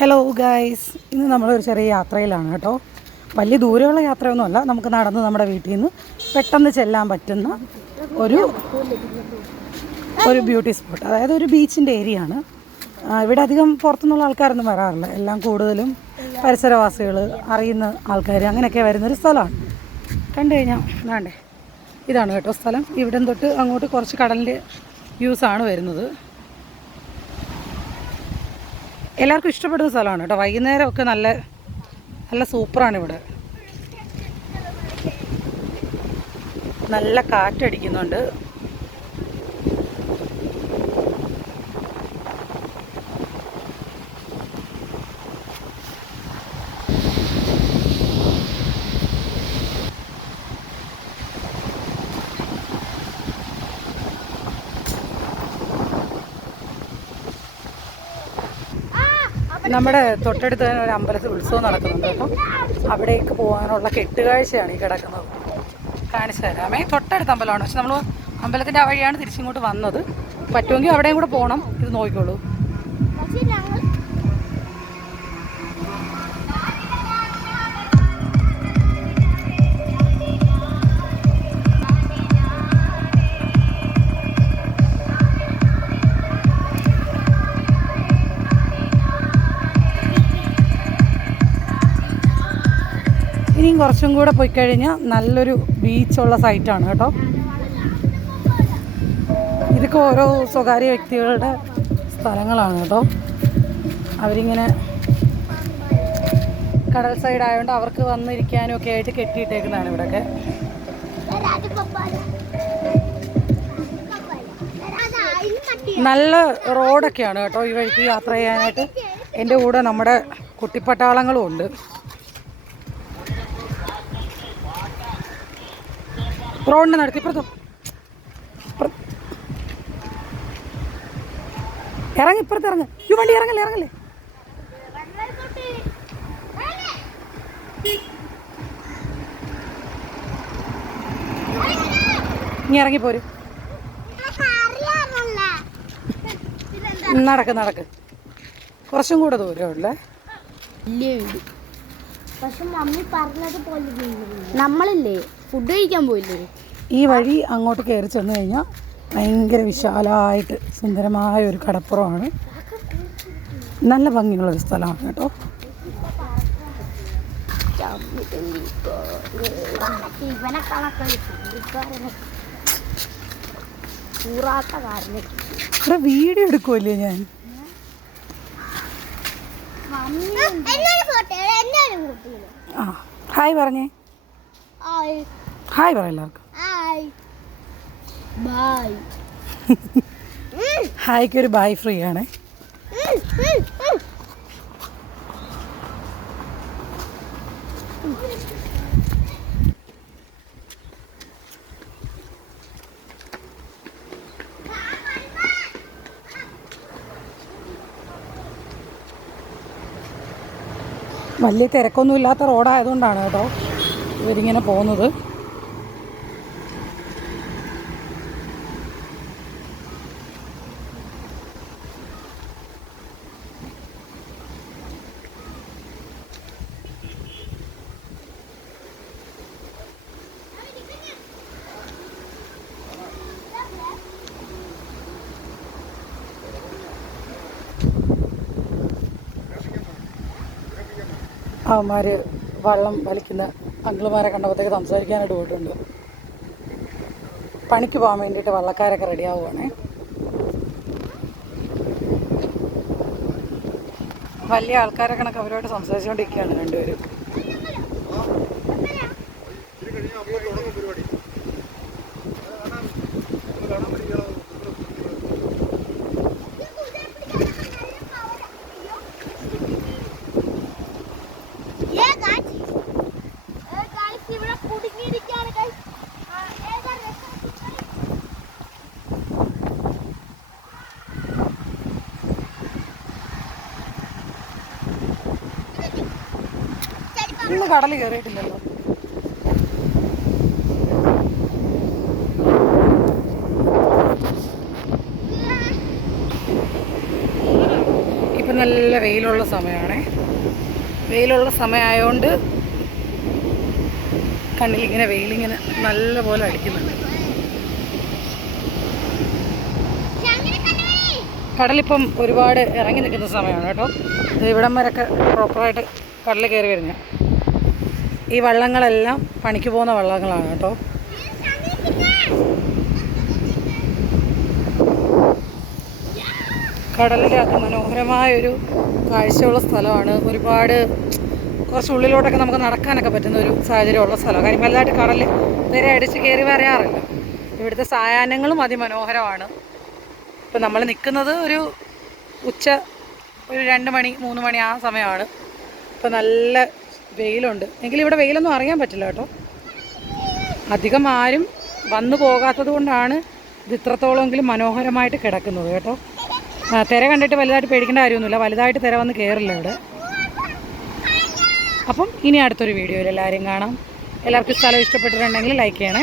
Hello guys, ഇന്ന് നമ്മളൊരു ചെറിയ യാത്രയിലാണ് കേട്ടോ. വലിയ ദൂരമുള്ള യാത്രയൊന്നുമല്ല, നമുക്ക് നടന്ന് നമ്മുടെ വീട്ടിൽ നിന്ന് പെട്ടെന്ന് ചെല്ലാൻ പറ്റുന്ന ഒരു ബ്യൂട്ടി സ്പോട്ട്, അതായത് ഒരു ബീച്ചിൻ്റെ ഏരിയ ആണ്. ഇവിടെ അധികം പുറത്തുനിന്നുള്ള ആൾക്കാരൊന്നും വരാറില്ല, എല്ലാം കൂടുതലും പരിസരവാസികൾ, അറിയുന്ന ആൾക്കാർ അങ്ങനെയൊക്കെ വരുന്നൊരു സ്ഥലമാണ്. കണ്ടു കഴിഞ്ഞാൽ വേണ്ടേ, ഇതാണ് കേട്ടോ സ്ഥലം. ഇവിടം തൊട്ട് അങ്ങോട്ട് കുറച്ച് കടലിൻ്റെ വ്യൂസാണ് വരുന്നത്. എല്ലാവർക്കും ഇഷ്ടപ്പെടുന്ന സ്ഥലമാണ് കേട്ടോ. വൈകുന്നേരമൊക്കെ നല്ല നല്ല സൂപ്പറാണ് ഇവിടെ. നല്ല കാറ്റടിക്കുന്നുണ്ട്. നമ്മുടെ തൊട്ടടുത്ത് തന്നെ ഒരു അമ്പലത്തിൽ ഉത്സവം നടക്കുന്നുണ്ട് കേട്ടോ. അവിടേക്ക് പോകാനുള്ള കെട്ടുകാഴ്ചയാണ് ഈ കിടക്കുന്നത്. കാണിച്ചു തരാമേ. തൊട്ടടുത്ത അമ്പലമാണ്, പക്ഷെ നമ്മൾ അമ്പലത്തിൻ്റെ ആ വഴിയാണ് തിരിച്ചിങ്ങോട്ട് വന്നത്. പറ്റുമെങ്കിൽ അവിടെയും കൂടെ പോകണം. ഇത് നോക്കിക്കോളൂ. ഇനിയും കുറച്ചും കൂടെ പോയി കഴിഞ്ഞാൽ നല്ലൊരു ബീച്ചുള്ള സൈറ്റാണ് കേട്ടോ. ഇതൊക്കെ ഓരോ സ്വകാര്യ വ്യക്തികളുടെ സ്ഥലങ്ങളാണ് കേട്ടോ. അവരിങ്ങനെ കടൽ സൈഡായതുകൊണ്ട് അവർക്ക് വന്നിരിക്കാനും ഒക്കെ ആയിട്ട് കെട്ടിയിട്ടേക്കുന്നതാണ് ഇവിടെയൊക്കെ. നല്ല റോഡൊക്കെയാണ് കേട്ടോ ഈ വഴിക്ക് യാത്ര ചെയ്യാനായിട്ട്. എൻ്റെ കൂടെ നമ്മുടെ കുട്ടിപ്പട്ടാളങ്ങളും ഉണ്ട്. റോഡിന് നടത്തി ഇറങ്ങി, ഇപ്പുറത്ത് ഇറങ്ങ്. ഈ വണ്ടി ഇറങ്ങല്ലേ, ഇറങ്ങല്ലേ. ഇനി ഇറങ്ങിപ്പോര്. നടക്ക് നടക്ക്, കുറച്ചും കൂടെ ദൂരമുള്ളേ. പക്ഷെ മമ്മി പറഞ്ഞതുപോലെ നമ്മളില്ലേ ഫുഡ് കഴിക്കാൻ പോയില്ലേ, ഈ വഴി അങ്ങോട്ട് കയറി ചെന്ന് കഴിഞ്ഞാൽ ഭയങ്കര വിശാലമായിട്ട് സുന്ദരമായ ഒരു കടപ്പുറമാണ്. നല്ല ഭംഗിയുള്ളൊരു സ്ഥലമാണ് കേട്ടോ. ഇവിടെ വീഡിയോ എടുക്കുമല്ലേ ഞാൻ. ആ ഹായ് പറഞ്ഞേ. ഹായ് പറ എല്ലാവർക്കും. ഹായ്ക്ക് ഒരു ബായ് ഫ്രീ ആണ്. വലിയ തിരക്കൊന്നുമില്ലാത്ത റോഡായതുകൊണ്ടാണ് കേട്ടോ ഇവരിങ്ങനെ പോകുന്നത്. അവന്മാർ വള്ളം വലിക്കുന്ന അങ്കിളുമാരെ കണ്ടപ്പോഴത്തേക്ക് സംസാരിക്കാനായിട്ട് പോയിട്ടുണ്ട്. പണിക്ക് പോകാൻ വേണ്ടിയിട്ട് വള്ളക്കാരൊക്കെ റെഡിയാവുകയാണേ. വലിയ ആൾക്കാരെ കണക്ക് അവരോട് സംസാരിച്ചുകൊണ്ടിരിക്കുകയാണ് രണ്ടുപേരും. ഇന്ന് കടൽ കയറിയിട്ടില്ലല്ലോ. ഇപ്പം നല്ല വെയിലുള്ള സമയമാണേ. വെയിലുള്ള സമയമായതുകൊണ്ട് കണ്ണിലിങ്ങനെ വെയിലിങ്ങനെ നല്ല പോലെ അടിക്കുന്നുണ്ട്. കടലിപ്പം ഒരുപാട് ഇറങ്ങി നിൽക്കുന്ന സമയമാണ് കേട്ടോ. ഇവിടം വരെയൊക്കെ പ്രോപ്പറായിട്ട് കടൽ കയറി വരുന്നത്. ഈ വള്ളങ്ങളെല്ലാം പണിക്ക് പോകുന്ന വള്ളങ്ങളാണ് കേട്ടോ. കടലിൽ അതിമനോഹരമായൊരു കാഴ്ചയുള്ള സ്ഥലമാണ്. ഒരുപാട് കുറച്ച് ഉള്ളിലോട്ടൊക്കെ നമുക്ക് നടക്കാനൊക്കെ പറ്റുന്ന ഒരു സാഹചര്യമുള്ള സ്ഥലമാണ്. കാര്യം വലുതായിട്ട് കടൽ തിര അടിച്ച് കയറി വരാറില്ല. ഇവിടുത്തെ സായാഹ്നങ്ങളും അതിമനോഹരമാണ്. ഇപ്പം നമ്മൾ നിൽക്കുന്നത് ഒരു ഒരു 2 മണി 3 മണി ആ സമയമാണ്. ഇപ്പം നല്ല വെയിലുണ്ട്. എങ്കിലും ഇവിടെ വെയിലൊന്നും അറിയാൻ പറ്റില്ല കേട്ടോ. അധികം ആരും വന്നു പോകാത്തത് കൊണ്ടാണ് ഇത് ഇത്രത്തോളമെങ്കിലും മനോഹരമായിട്ട് കിടക്കുന്നത് കേട്ടോ. തിര കണ്ടിട്ട് വലുതായിട്ട് പേടിക്കേണ്ട കാര്യമൊന്നുമില്ല. വലുതായിട്ട് തിര വന്ന് കയറില്ല ഇവിടെ. അപ്പം ഇനി അടുത്തൊരു വീഡിയോയിൽ എല്ലാവരും കാണാം. എല്ലാവർക്കും സ്ഥലം ഇഷ്ടപ്പെട്ടിട്ടുണ്ടെങ്കിൽ ലൈക്ക് ചെയ്യണേ.